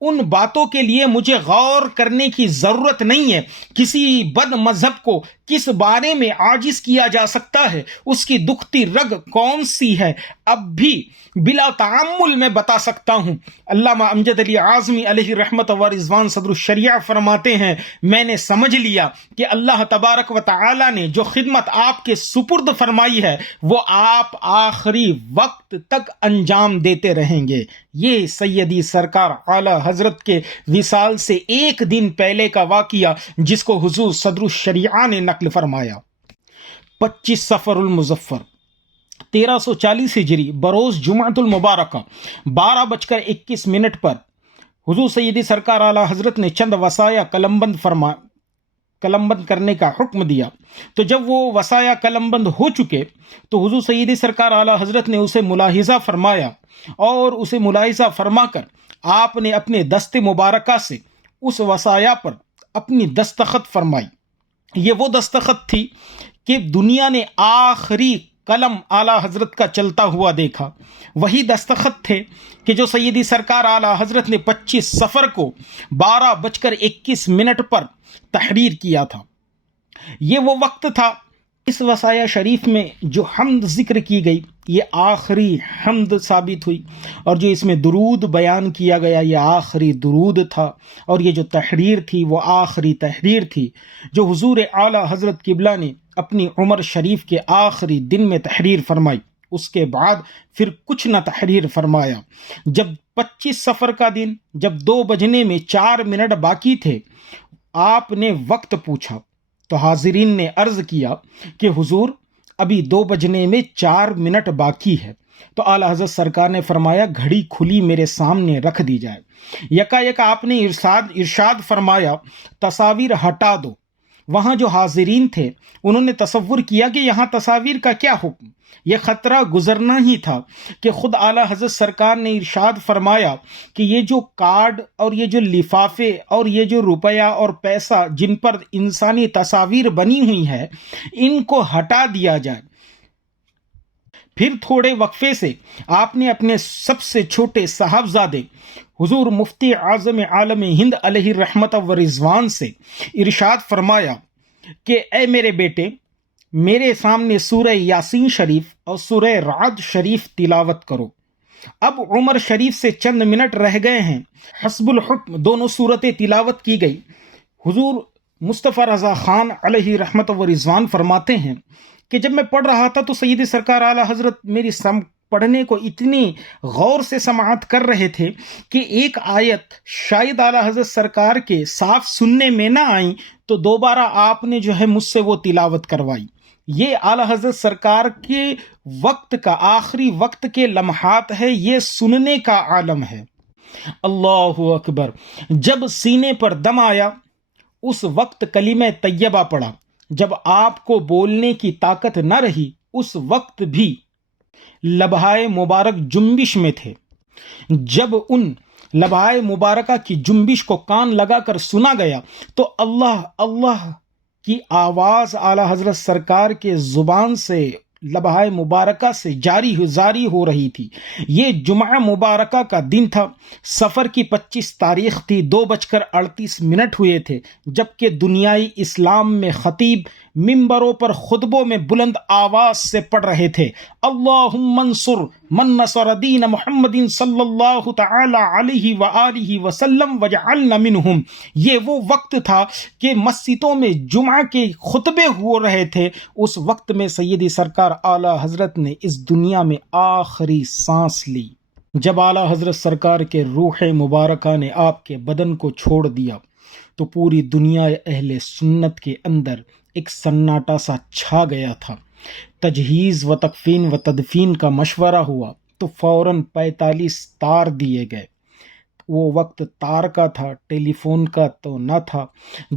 ان باتوں کے لیے مجھے غور کرنے کی ضرورت نہیں ہے۔ کسی بد مذہب کو کس بارے میں عاجز کیا جا سکتا ہے، اس کی دکھتی رگ کون سی ہے، اب بھی بلا تعمل میں بتا سکتا ہوں۔ علامہ امجد علی اعظمی علیہ رحمت و رضوان صدر الشریعہ فرماتے ہیں، میں نے سمجھ لیا کہ اللہ تبارک و تعالی نے جو خدمت آپ کے سپرد فرمائی ہے وہ آپ آخری وقت تک انجام دیتے رہیں گے۔ یہ سیدی سرکار اعلی حضرت کے وصال سے ایک دن پہلے کا واقعہ جس کو حضور صدر الشریعہ نے نقل فرمایا۔ 25 صفر المظفر 1340 ہجری بروز جمعۃ المبارکہ 12:21 پر حضور سیدی سرکار اعلی حضرت نے چند وصایا قلم بند کرنے کا حکم دیا۔ تو جب وہ وصایا قلم بند ہو چکے تو حضور سیدی سرکار اعلی حضرت نے اسے ملاحظہ فرمایا، اور اسے ملاحظہ فرما کر آپ نے اپنے دست مبارکہ سے اس وصایا پر اپنی دستخط فرمائی۔ یہ وہ دستخط تھی کہ دنیا نے آخری قلم اعلی حضرت کا چلتا ہوا دیکھا۔ وہی دستخط تھے کہ جو سیدی سرکار اعلی حضرت نے 25 صفر کو 12:21 پر تحریر کیا تھا۔ یہ وہ وقت تھا، اس وصایا شریف میں جو حمد ذکر کی گئی یہ آخری حمد ثابت ہوئی، اور جو اس میں درود بیان کیا گیا یہ آخری درود تھا، اور یہ جو تحریر تھی وہ آخری تحریر تھی جو حضور اعلی حضرت قبلہ نے اپنی عمر شریف کے آخری دن میں تحریر فرمائی۔ اس کے بعد پھر کچھ نہ تحریر فرمایا۔ جب 25 صفر کا دن جب 2:04 باقی تھے، آپ نے وقت پوچھا تو حاضرین نے عرض کیا کہ حضور ابھی 2:04 باقی ہے۔ تو اعلیٰ حضرت سرکار نے فرمایا گھڑی کھلی میرے سامنے رکھ دی جائے۔ یکا یک آپ نے ارشاد فرمایا تصاویر ہٹا دو۔ وہاں جو حاضرین تھے انہوں نے تصور کیا کہ یہاں تصاویر کا کیا حکم، یہ خطرہ گزرنا ہی تھا کہ خود اعلیٰ حضرت سرکار نے ارشاد فرمایا کہ یہ جو کارڈ اور یہ جو لفافے اور یہ جو روپیہ اور پیسہ جن پر انسانی تصاویر بنی ہوئی ہے ان کو ہٹا دیا جائے۔ پھر تھوڑے وقفے سے آپ نے اپنے سب سے چھوٹے صاحبزادے حضور مفتی اعظم عالم ہند علیہ رحمت و رضوان سے ارشاد فرمایا کہ اے میرے بیٹے، میرے سامنے سورہ یاسین شریف اور سورہ رعد شریف تلاوت کرو۔ اب عمر شریف سے چند منٹ رہ گئے ہیں۔ حسب الحکم دونوں صورتیں تلاوت کی گئی۔ حضور مصطفیٰ رضا خان علیہ رحمت و رضوان فرماتے ہیں کہ جب میں پڑھ رہا تھا تو سید سرکار اعلیٰ حضرت میری پڑھنے کو اتنی غور سے سماعت کر رہے تھے کہ ایک آیت شاید اعلیٰ حضرت سرکار کے صاف سننے میں نہ آئیں تو دوبارہ آپ نے جو ہے مجھ سے وہ تلاوت کروائی۔ یہ اعلیٰ حضرت سرکار کے وقت کا آخری وقت کے لمحات ہے، یہ سننے کا عالم ہے۔ اللہ اکبر۔ جب سینے پر دم آیا اس وقت کلمہ طیبہ پڑھا۔ جب آپ کو بولنے کی طاقت نہ رہی اس وقت بھی لبہائے مبارک جنبش میں تھے۔ جب ان لبہائے مبارکہ کی جنبش کو کان لگا کر سنا گیا تو اللہ اللہ کی آواز اعلیٰ حضرت سرکار کے زبان سے لبہائے مبارکہ سے جاری ہو رہی تھی۔ یہ جمعہ مبارکہ کا دن تھا۔ سفر کی 25 تاریخ تھی۔ 2:38 ہوئے تھے جبکہ دنیائی اسلام میں خطیب ممبروں پر خطبوں میں بلند آواز سے پڑھ رہے تھے اللہم انصر من نصر دین محمد صلی اللہ تعالی علیہ وآلہ وسلم وجعلنا منہم۔ یہ وہ وقت تھا کہ مسجدوں میں جمعہ کے خطبے ہو رہے تھے۔ اس وقت میں سیدی سرکار اعلیٰ حضرت نے اس دنیا میں آخری سانس لی۔ جب اعلیٰ حضرت سرکار کے روح مبارکہ نے آپ کے بدن کو چھوڑ دیا تو پوری دنیا اہل سنت کے اندر ایک سناٹا سا چھا گیا تھا۔ تجہیز و تکفین و تدفین کا مشورہ ہوا تو فوراً 45 تار دیے گئے۔ وہ وقت تار کا تھا، ٹیلی فون کا تو نہ تھا۔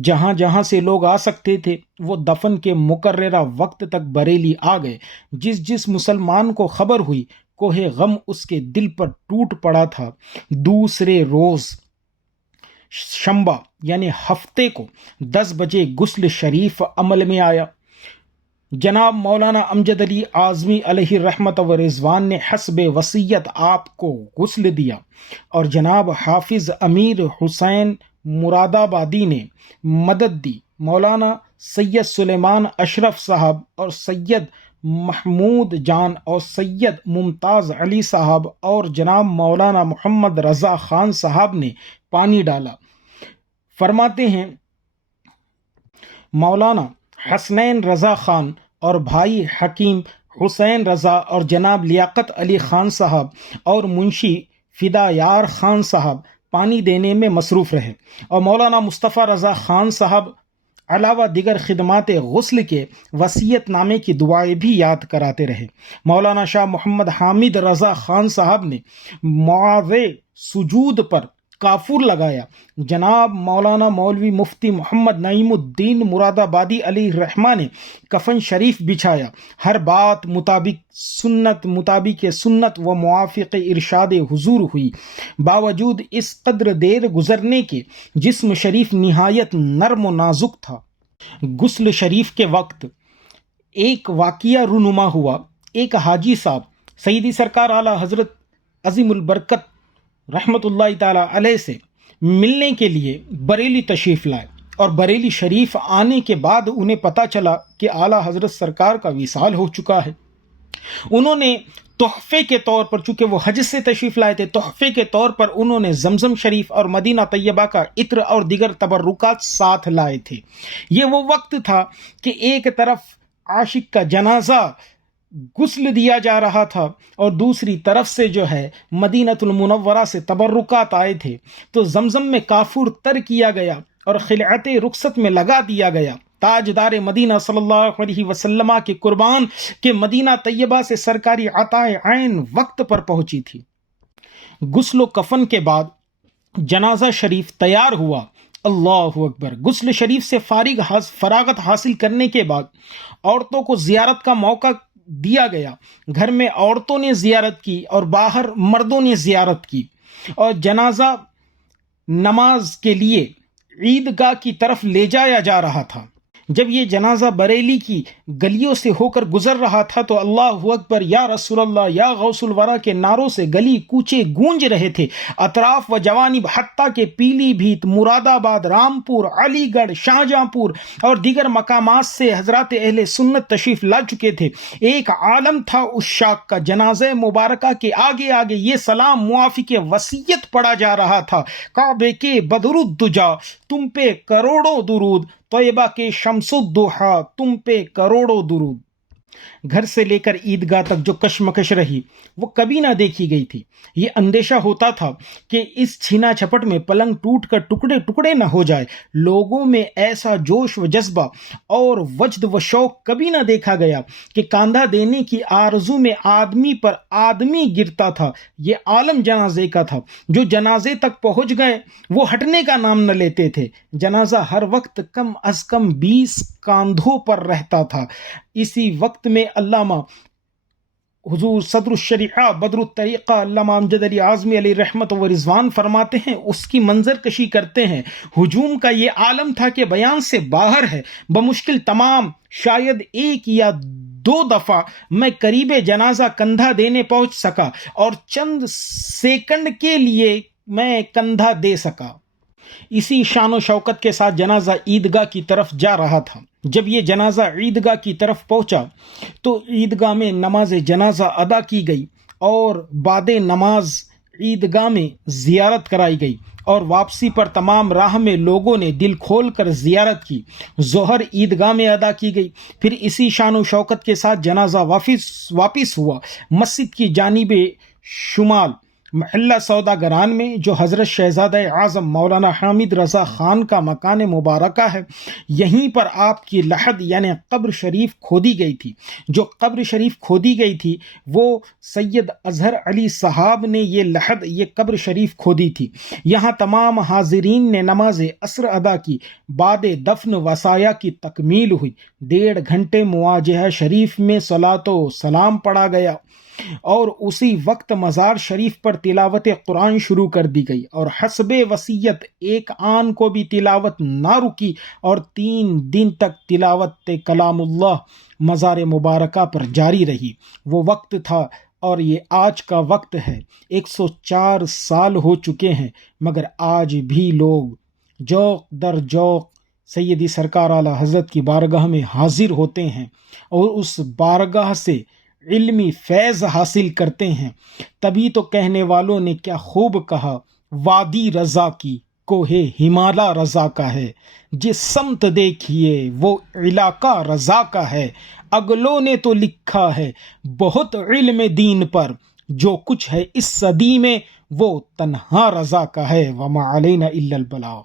جہاں جہاں سے لوگ آ سکتے تھے وہ دفن کے مقررہ وقت تک بریلی آ گئے۔ جس مسلمان کو خبر ہوئی کوہ غم اس کے دل پر ٹوٹ پڑا تھا۔ دوسرے روز شنبہ یعنی ہفتے کو 10 بجے غسل شریف عمل میں آیا۔ جناب مولانا امجد علی اعظمی علیہ رحمت و رضوان نے حسب وصیت آپ کو غسل دیا، اور جناب حافظ امیر حسین مراد آبادی نے مدد دی۔ مولانا سید سلیمان اشرف صاحب اور سید محمود جان اور سید ممتاز علی صاحب اور جناب مولانا محمد رضا خان صاحب نے پانی ڈالا۔ فرماتے ہیں مولانا حسنین رضا خان اور بھائی حکیم حسین رضا اور جناب لیاقت علی خان صاحب اور منشی فدایار خان صاحب پانی دینے میں مصروف رہے، اور مولانا مصطفیٰ رضا خان صاحب علاوہ دیگر خدمات غسل کے وصیت نامے کی دعائیں بھی یاد کراتے رہے۔ مولانا شاہ محمد حامد رضا خان صاحب نے مواضع سجود پر کافور لگایا۔ جناب مولانا مولوی مفتی محمد نعیم الدین مراد آبادی علیہ الرحمہ نے کفن شریف بچھایا۔ ہر بات مطابق سنت و موافق ارشاد حضور ہوئی۔ باوجود اس قدر دیر گزرنے کے جسم شریف نہایت نرم و نازک تھا۔ غسل شریف کے وقت ایک واقعہ رونما ہوا۔ ایک حاجی صاحب سیدی سرکار اعلیٰ حضرت عظیم البرکت رحمت اللہ تعالی علیہ سے ملنے کے لیے بریلی تشریف لائے، اور بریلی شریف آنے کے بعد انہیں پتہ چلا کہ اعلیٰ حضرت سرکار کا وصال ہو چکا ہے۔ انہوں نے تحفے کے طور پر، چونکہ وہ حج سے تشریف لائے تھے، تحفے کے طور پر انہوں نے زمزم شریف اور مدینہ طیبہ کا عطر اور دیگر تبرکات ساتھ لائے تھے۔ یہ وہ وقت تھا کہ ایک طرف عاشق کا جنازہ غسل دیا جا رہا تھا، اور دوسری طرف سے جو ہے مدینہ المنورہ سے تبرکات آئے تھے، تو زمزم میں کافور تر کیا گیا اور خلعت رخصت میں لگا دیا گیا۔ تاجدار مدینہ صلی اللہ علیہ وسلم کے قربان کے مدینہ طیبہ سے سرکاری عطائے عین وقت پر پہنچی تھی۔ غسل و کفن کے بعد جنازہ شریف تیار ہوا۔ اللہ اکبر۔ غسل شریف سے فراغت حاصل کرنے کے بعد عورتوں کو زیارت کا موقع دیا گیا۔ گھر میں عورتوں نے زیارت کی اور باہر مردوں نے زیارت کی، اور جنازہ نماز کے لیے عیدگاہ کی طرف لے جایا جا رہا تھا۔ جب یہ جنازہ بریلی کی گلیوں سے ہو کر گزر رہا تھا تو اللہ اکبر، یا رسول اللہ، یا غوث الورا کے نعروں سے گلی کوچے گونج رہے تھے۔ اطراف و جوانب حتیٰ کہ پیلی بھیت، مراد آباد، رامپور، علی گڑھ، شاہجہاں پور اور دیگر مقامات سے حضرات اہل سنت تشریف لا چکے تھے۔ ایک عالم تھا اس شاخ کا۔ جنازہ مبارکہ کے آگے آگے یہ سلام موافق وصیت پڑھا جا رہا تھا: کعبے کے بدر الدجا تم پہ کروڑوں درود، طیبہ کے شمس الضحیٰ تم پہ کروڑوں درود۔ گھر سے لے کر عیدگاہ تک جو کشمکش رہی وہ کبھی نہ دیکھی گئی تھی۔ یہ اندیشہ ہوتا تھا کہ اس چھینا چھپٹ میں پلنگ ٹوٹ کر ٹکڑے ٹکڑے نہ ہو جائے۔ لوگوں میں ایسا جوش و جذبہ اور وجد و شوق کبھی نہ دیکھا گیا کہ کاندھا دینے کی آرزو میں آدمی پر آدمی گرتا تھا۔ یہ عالم جنازے کا تھا۔ جو جنازے تک پہنچ گئے وہ ہٹنے کا نام نہ لیتے تھے۔ جنازہ ہر وقت کم از کم 20 کاندھوں پر رہتا تھا۔ اسی وقت میں علامہ حضور صدر الشریعہ بدر الطریقہ علامہ امجد علی اعظمی علیہ رحمت و رضوان فرماتے ہیں، اس کی منظر کشی کرتے ہیں: ہجوم کا یہ عالم تھا کہ بیان سے باہر ہے۔ بمشکل تمام، شاید 1 یا 2 دفعہ میں قریب جنازہ کندھا دینے پہنچ سکا، اور چند سیکنڈ کے لیے میں کندھا دے سکا۔ اسی شان و شوکت کے ساتھ جنازہ عیدگاہ کی طرف جا رہا تھا۔ جب یہ جنازہ عیدگاہ کی طرف پہنچا تو عیدگاہ میں نماز جنازہ ادا کی گئی، اور بعد نماز عیدگاہ میں زیارت کرائی گئی، اور واپسی پر تمام راہ میں لوگوں نے دل کھول کر زیارت کی۔ ظہر عیدگاہ میں ادا کی گئی، پھر اسی شان و شوکت کے ساتھ جنازہ واپس ہوا مسجد کی جانب شمال محلہ سوداگران میں، جو حضرت شہزادہ اعظم مولانا حامد رضا خان کا مکان مبارکہ ہے۔ یہیں پر آپ کی لحد یعنی قبر شریف کھودی گئی تھی۔ جو قبر شریف کھودی گئی تھی وہ سید اظہر علی صاحب نے یہ قبر شریف کھودی تھی۔ یہاں تمام حاضرین نے نماز عصر ادا کی۔ بعد دفن وصایا کی تکمیل ہوئی۔ 1.5 گھنٹے مواجہہ شریف میں صلاۃ و سلام پڑھا گیا۔ اور اسی وقت مزار شریف پر تلاوت قرآن شروع کر دی گئی، اور حسب وصیت ایک آن کو بھی تلاوت نہ رکی، اور 3 دن تک تلاوت کلام اللہ مزار مبارکہ پر جاری رہی۔ وہ وقت تھا اور یہ آج کا وقت ہے۔ 104 سال ہو چکے ہیں، مگر آج بھی لوگ جوق در جوق سیدی سرکار اعلیٰ حضرت کی بارگاہ میں حاضر ہوتے ہیں اور اس بارگاہ سے علمی فیض حاصل کرتے ہیں۔ تبھی تو کہنے والوں نے کیا خوب کہا، وادی رضا کی کوہ ہمالا رضا کا ہے، جس سمت دیکھیے وہ علاقہ رضا کا ہے۔ اگلوں نے تو لکھا ہے بہت علم دین پر، جو کچھ ہے اس صدی میں وہ تنہا رضا کا ہے۔ وما علینا الا البلاغ۔